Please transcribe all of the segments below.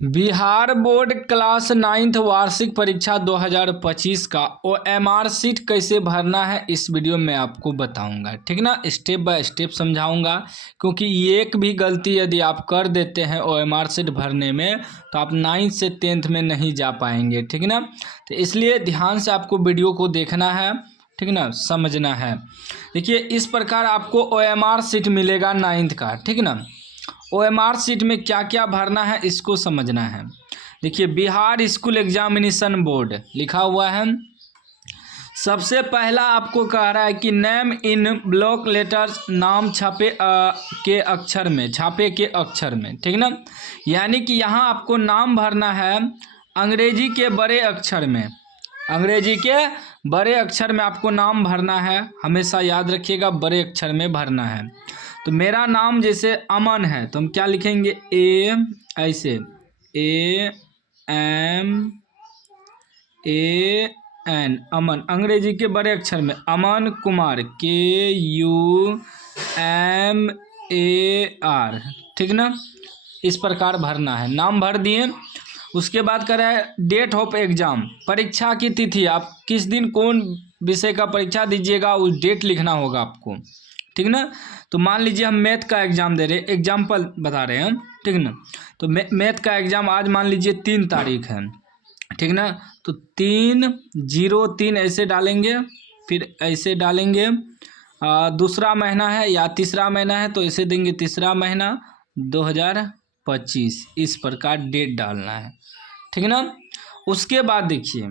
Bihar board class 9th वार्षिक परीक्षा 2025 का OMR सीट कैसे भरना है इस वीडियो में आपको बताऊंगा। ठीक ना, स्टेप बाय स्टेप समझाऊंगा, क्योंकि एक भी गलती यदि आप कर देते हैं OMR सीट भरने में तो आप 9th से 10th में नहीं जा पाएंगे। ठीक ना, तो इसलिए ध्यान से आपको वीडियो को देखना है, ठीक ना, समझना है। देखिए, इस प्रकार आपको OMR सीट मिलेगा 9th का। ठीक ना, OMR सीट में क्या क्या भरना है इसको समझना है। देखिए, बिहार स्कूल एग्जामिनेशन बोर्ड लिखा हुआ है। सबसे पहला आपको कह रहा है कि नेम इन ब्लॉक लेटर्स, नाम छापे के अक्षर में, छापे के अक्षर में। ठीक ना, यानी कि यहाँ आपको नाम भरना है अंग्रेजी के बड़े अक्षर में। अंग्रेजी के बड़े अक्षर में आपको नाम भरना है, हमेशा याद रखिएगा, बड़े अक्षर में भरना है। तो मेरा नाम जैसे अमन है तो हम क्या लिखेंगे, ऐसे AMAN, अमन, अंग्रेजी के बड़े अक्षर में अमन कुमार, KUMAR। ठीक ना, इस प्रकार भरना है। नाम भर दिए। उसके बाद कर रहा है डेट ऑफ एग्जाम, परीक्षा की तिथि, आप किस दिन कौन विषय का परीक्षा दीजिएगा उस डेट लिखना होगा आपको। ठीक ना, तो मान लीजिए हम मैथ का एग्जाम दे रहे हैं, एग्जाम्पल बता रहे हैं। ठीक ना, तो मैथ का एग्जाम आज मान लीजिए 3 तारीख है। ठीक ना, तो 3/03 ऐसे डालेंगे, फिर ऐसे डालेंगे। दूसरा महीना है या तीसरा महीना है तो ऐसे देंगे तीसरा महीना 2025, इस प्रकार डेट डालना है। ठीक ना, उसके बाद देखिए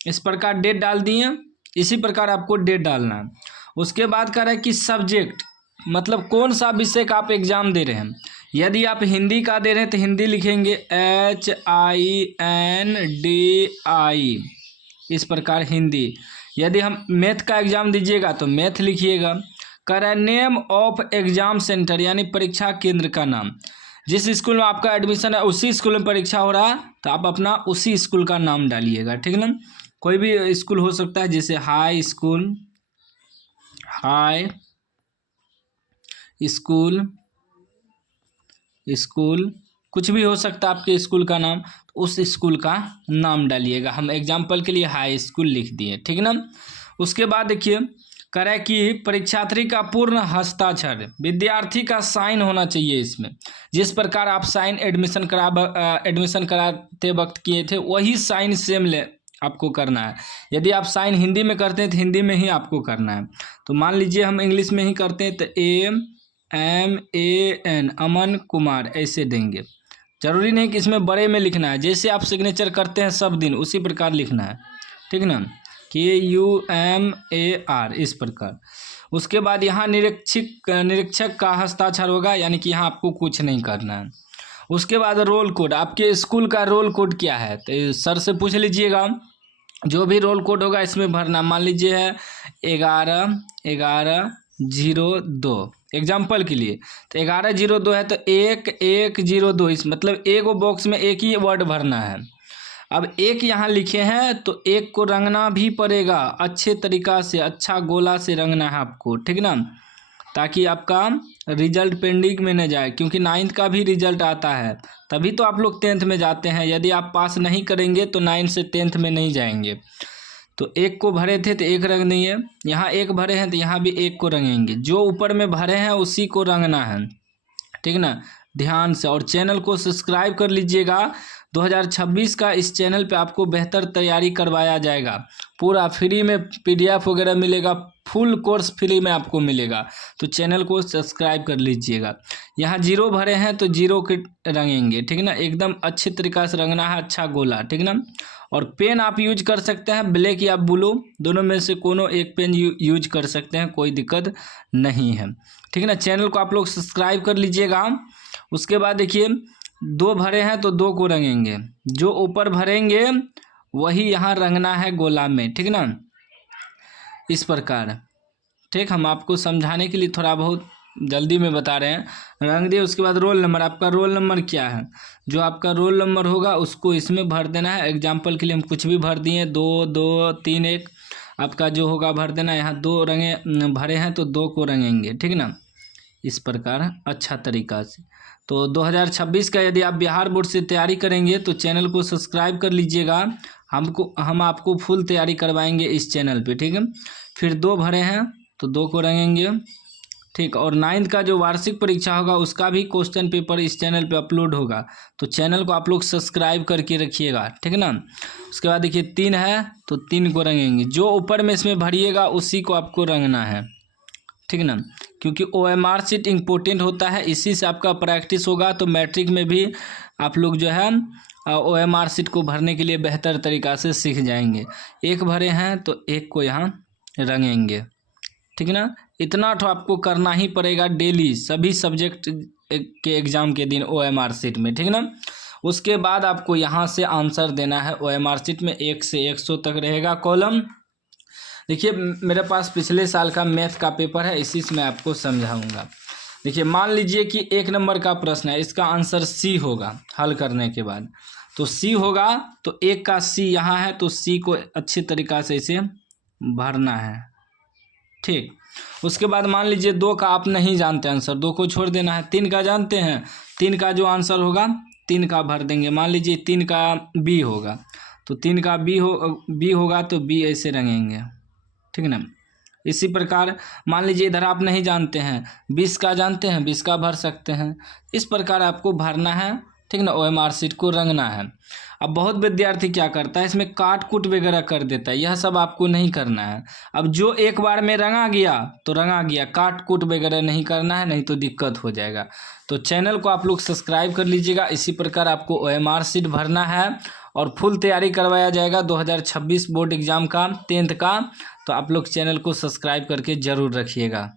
इस प्रकार डेट डाल दिए, इसी प्रकार आपको डेट डालना है। उसके बाद कह रहा है कि सब्जेक्ट, मतलब कौन सा विषय का आप एग्जाम दे रहे हैं। यदि आप हिंदी का दे रहे हैं तो हिंदी लिखेंगे HINDI, इस प्रकार हिंदी। यदि हम मैथ का एग्जाम दीजिएगा तो मैथ लिखिएगा। कह रहा है नेम ऑफ एग्जाम सेंटर, यानी परीक्षा केंद्र का नाम। जिस स्कूल में आपका एडमिशन है उसी स्कूल में परीक्षा हो रहा है तो आप अपना उसी स्कूल का नाम डालिएगा। ठीक है ना, कोई भी स्कूल हो सकता है, जैसे हाई स्कूल, स्कूल कुछ भी हो सकता है आपके स्कूल का नाम, तो उस स्कूल का नाम डालिएगा। हम एग्जाम्पल के लिए हाई स्कूल लिख दिए। ठीक ना, उसके बाद देखिए कह रहा है कि परीक्षार्थी का पूर्ण हस्ताक्षर, विद्यार्थी का साइन होना चाहिए इसमें। जिस प्रकार आप साइन एडमिशन कराते वक्त किए थे वही साइन सेम आपको करना है। यदि आप साइन हिंदी में करते हैं तो हिंदी में ही आपको करना है। तो मान लीजिए हम इंग्लिश में ही करते हैं तो AMAN, अमन कुमार, ऐसे देंगे। जरूरी नहीं कि इसमें बड़े में लिखना है, जैसे आप सिग्नेचर करते हैं सब दिन उसी प्रकार लिखना है। ठीक ना, KUMAR, इस प्रकार। उसके बाद यहाँ निरीक्षक का हस्ताक्षर होगा, यानी कि यहाँ आपको कुछ नहीं करना है। उसके बाद रोल कोड, आपके स्कूल का रोल कोड क्या है तो सर से पूछ लीजिएगा। जो भी रोल कोड होगा इसमें भरना। मान लीजिए है 11/11/02, एग्जाम्पल के लिए। तो 11/02 है तो 11/02, इस मतलब एक बॉक्स में एक ही वर्ड भरना है। अब एक यहाँ लिखे हैं तो एक को रंगना भी पड़ेगा अच्छे तरीका से, अच्छा गोला से रंगना है आपको। ठीक ना, ताकि आपका रिजल्ट पेंडिंग में न जाए, क्योंकि 9th का भी रिजल्ट आता है, तभी तो आप लोग 10th में जाते हैं। यदि आप पास नहीं करेंगे तो 9th से 10th में नहीं जाएंगे। तो एक को भरे थे तो एक रंग नहीं है, यहाँ एक भरे हैं तो यहाँ भी एक को रंगेंगे। जो ऊपर में भरे हैं उसी को रंगना है। ठीक ना, ध्यान से। और चैनल को सब्सक्राइब कर लीजिएगा। 2026 का इस चैनल पे आपको बेहतर तैयारी करवाया जाएगा। पूरा फ्री में PDF वगैरह मिलेगा, फुल कोर्स फ्री में आपको मिलेगा। तो चैनल को सब्सक्राइब कर लीजिएगा। यहाँ 0 भरे हैं तो 0 के रंगेंगे। ठीक ना, एकदम अच्छे तरीक़ा से रंगना है, अच्छा गोला। ठीक ना, और पेन आप यूज कर सकते हैं, ब्लैक या ब्लू, दोनों में से कोनो एक पेन यूज कर सकते हैं, कोई दिक्कत नहीं है। ठीक है ना, चैनल को आप लोग सब्सक्राइब कर लीजिएगा। उसके बाद देखिए 2 भरे हैं तो 2 को रंगेंगे, जो ऊपर भरेंगे वही यहाँ रंगना है गोला में। ठीक ना, इस प्रकार। ठीक, हम आपको समझाने के लिए थोड़ा बहुत जल्दी में बता रहे हैं। रंग दिए। उसके बाद रोल नंबर, आपका रोल नंबर क्या है, जो आपका रोल नंबर होगा उसको इसमें भर देना है। एग्जाम्पल के लिए हम कुछ भी भर दिए, 2 2 3 1, आपका जो होगा भर देना। यहाँ 2 रंगे भरे हैं तो 2 को रंगेंगे। ठीक ना, इस प्रकार अच्छा तरीका से। तो 2026 का यदि आप बिहार बोर्ड से तैयारी करेंगे तो चैनल को सब्सक्राइब कर लीजिएगा। हम आपको फुल तैयारी करवाएंगे इस चैनल पे, ठीक है। फिर 2 भरे हैं तो 2 को रंगेंगे, ठीक। और 9th का जो वार्षिक परीक्षा होगा उसका भी क्वेश्चन पेपर इस चैनल पे अपलोड होगा, तो चैनल को आप लोग सब्सक्राइब करके रखिएगा, ठीक है ना। उसके बाद देखिए 3 है तो 3 को रंगेंगे, जो ऊपर में इसमें भरिएगा उसी को आपको रंगना है, ठीक है ना। क्योंकि OMR शीट इम्पोर्टेंट होता है, इसी से आपका प्रैक्टिस होगा, तो मैट्रिक में भी आप लोग जो है OMR शीट को भरने के लिए बेहतर तरीक़ा से सीख जाएंगे। 1 भरे हैं तो 1 को यहाँ रंगेंगे, ठीक है ना। इतना तो आपको करना ही पड़ेगा डेली, सभी सब्जेक्ट के एग्ज़ाम के दिन OMR शीट में, ठीक है ना। उसके बाद आपको यहाँ से आंसर देना है। OMR शीट में 1 से 100 तक रहेगा कॉलम। देखिए मेरे पास पिछले साल का मैथ का पेपर है, इसी से मैं आपको समझाऊंगा। देखिए मान लीजिए कि 1 नंबर का प्रश्न है, इसका आंसर C होगा हल करने के बाद। तो C होगा तो 1 का C यहाँ है, तो C को अच्छी तरीक़ा से इसे भरना है, ठीक। उसके बाद मान लीजिए 2 का आप नहीं जानते आंसर, 2 को छोड़ देना है। 3 का जानते हैं, 3 का जो आंसर होगा 3 का भर देंगे। मान लीजिए 3 का B होगा तो 3 का B होगा तो B ऐसे रंगेंगे, ठीक है ना। इसी प्रकार मान लीजिए इधर आप नहीं जानते हैं, 20 का जानते हैं, 20 का भर सकते हैं। इस प्रकार आपको भरना है, ठीक ना, OMR शीट को रंगना है। अब बहुत विद्यार्थी क्या करता है, इसमें काट कूट वगैरह कर देता है, यह सब आपको नहीं करना है। अब जो एक बार में रंगा गया तो रंगा गया, काट कूट वगैरह नहीं करना है, नहीं तो दिक्कत हो जाएगा। तो चैनल को आप लोग सब्सक्राइब कर लीजिएगा। इसी प्रकार आपको OMR शीट भरना है और फुल तैयारी करवाया जाएगा 2026 बोर्ड एग्ज़ाम का 10th का। तो आप लोग चैनल को सब्सक्राइब करके ज़रूर रखिएगा।